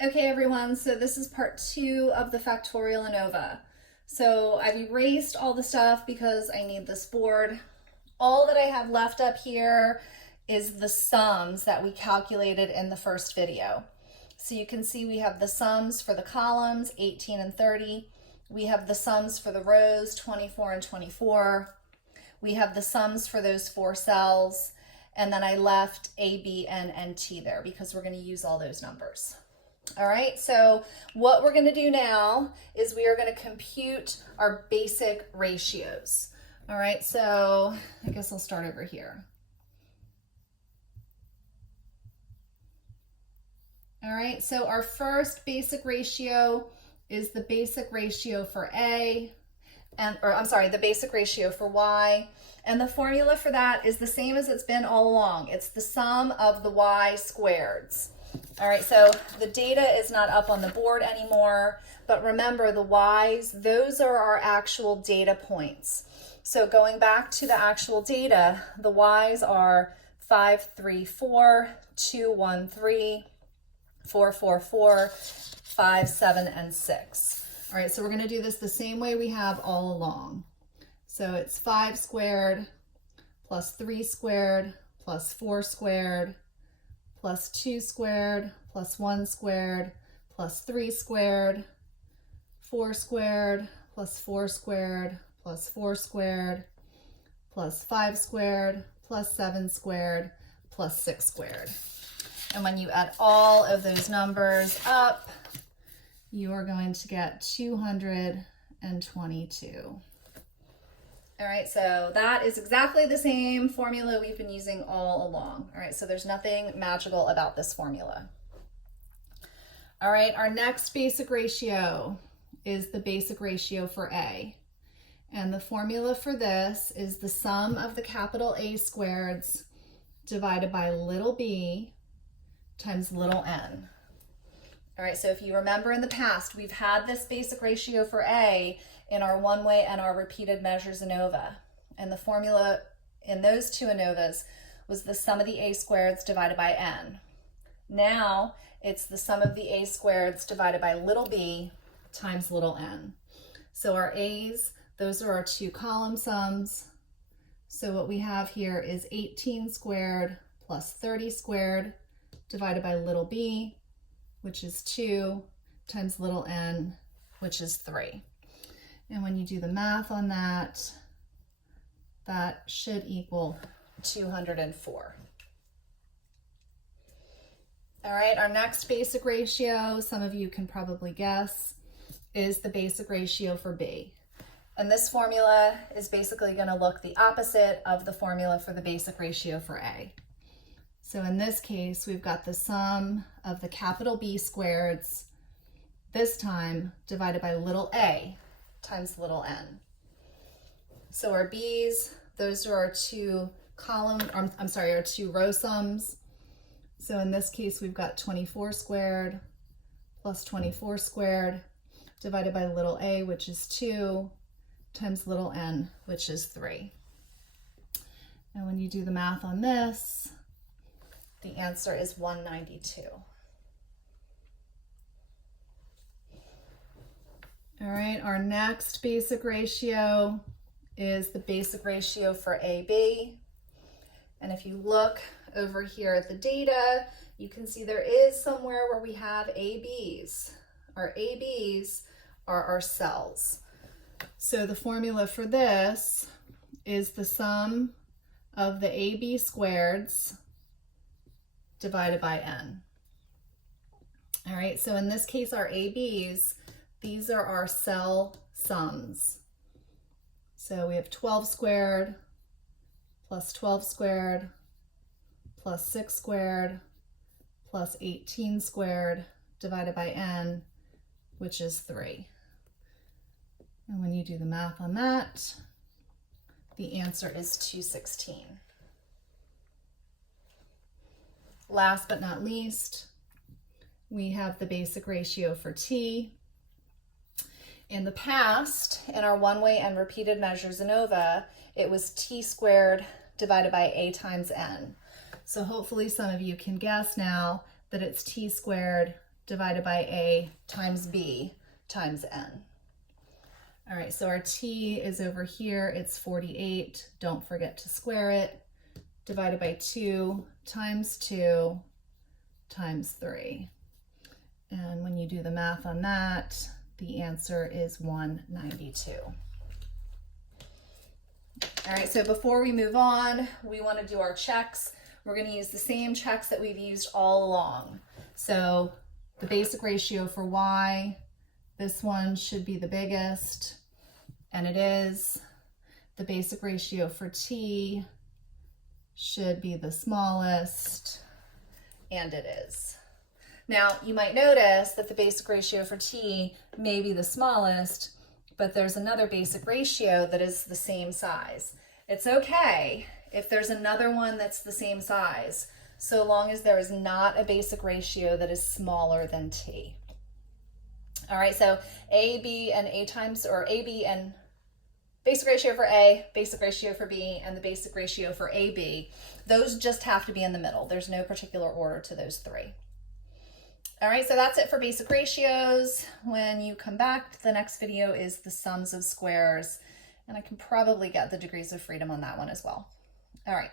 Okay, everyone, so this is part 2 of the Factorial ANOVA. So I've erased all the stuff because I need this board. All that I have left up here is the sums that we calculated in the first video. So you can see we have the sums for the columns, 18 and 30. We have the sums for the rows, 24 and 24. We have the sums for those 4 cells. And then I left A, B, N, and T there because we're going to use all those numbers. All right, so what we're going to do now is we are going to compute our basic ratios. All right, so I guess I'll start over here. All right, so our first basic ratio is the basic ratio for A, the basic ratio for Y. And the formula for that is the same as it's been all along. It's the sum of the Y squareds. All right, so the data is not up on the board anymore, but remember the Y's, those are our actual data points. So going back to the actual data, the Y's are 5, 3, 4, 2, 1, 3, 4, 4, 4, 5, 7, and 6. All right, so we're going to do this the same way we have all along. So it's 5 squared plus 3 squared plus 4 squared plus 2 squared plus 1 squared plus 3 squared, 4 squared plus 4 squared plus 4 squared plus 5 squared plus 7 squared plus 6 squared. And when you add all of those numbers up, you are going to get 222. All right, so that is exactly the same formula we've been using all along. All right, so there's nothing magical about this formula. All right, our next basic ratio is the basic ratio for A. And the formula for this is the sum of the capital A squareds divided by little b times little n. All right, so if you remember in the past, we've had this basic ratio for A in our one-way and our repeated measures ANOVA. And the formula in those two ANOVAs was the sum of the A squareds divided by n. Now it's the sum of the A squareds divided by little b times little n. So our A's, those are our 2 column sums. So what we have here is 18 squared plus 30 squared divided by little b, which is 2, times little n, which is 3. And when you do the math on that, that should equal 204. All right, our next basic ratio, some of you can probably guess, is the basic ratio for B. And this formula is basically going to look the opposite of the formula for the basic ratio for A. So in this case, we've got the sum of the capital B squareds, this time divided by little a times little n. So our B's, those are our 2 our 2 row sums. So in this case, we've got 24 squared plus 24 squared divided by little a, which is 2, times little n, which is 3. And when you do the math on this, the answer is 192. All right, our next basic ratio is the basic ratio for AB. And if you look over here at the data, you can see there is somewhere where we have ABs. Our ABs are our cells. So the formula for this is the sum of the AB squareds divided by n. All right, so in this case, our ABs, these are our cell sums. So we have 12 squared plus 12 squared plus 6 squared plus 18 squared divided by n, which is 3. And when you do the math on that, the answer is 216. Last but not least, we have the basic ratio for T. In the past, in our one-way and repeated measures ANOVA, it was T squared divided by A times N. So hopefully some of you can guess now that it's T squared divided by A times B times N. All right, so our T is over here, it's 48. Don't forget to square it. Divided by 2 times 3. And when you do the math on that, the answer is 192. All right, so before we move on, we want to do our checks. We're going to use the same checks that we've used all along. So the basic ratio for Y, this one should be the biggest, and it is. The basic ratio for T should be the smallest, and it is. Now, you might notice that the basic ratio for T may be the smallest, but there's another basic ratio that is the same size. It's okay if there's another one that's the same size, so long as there is not a basic ratio that is smaller than T. All right, so A, B, and A times, or A, B, and basic ratio for A, basic ratio for B, and the basic ratio for AB, those just have to be in the middle. There's no particular order to those three. All right, so that's it for basic ratios. When you come back, the next video is the sums of squares, and I can probably get the degrees of freedom on that one as well. All right.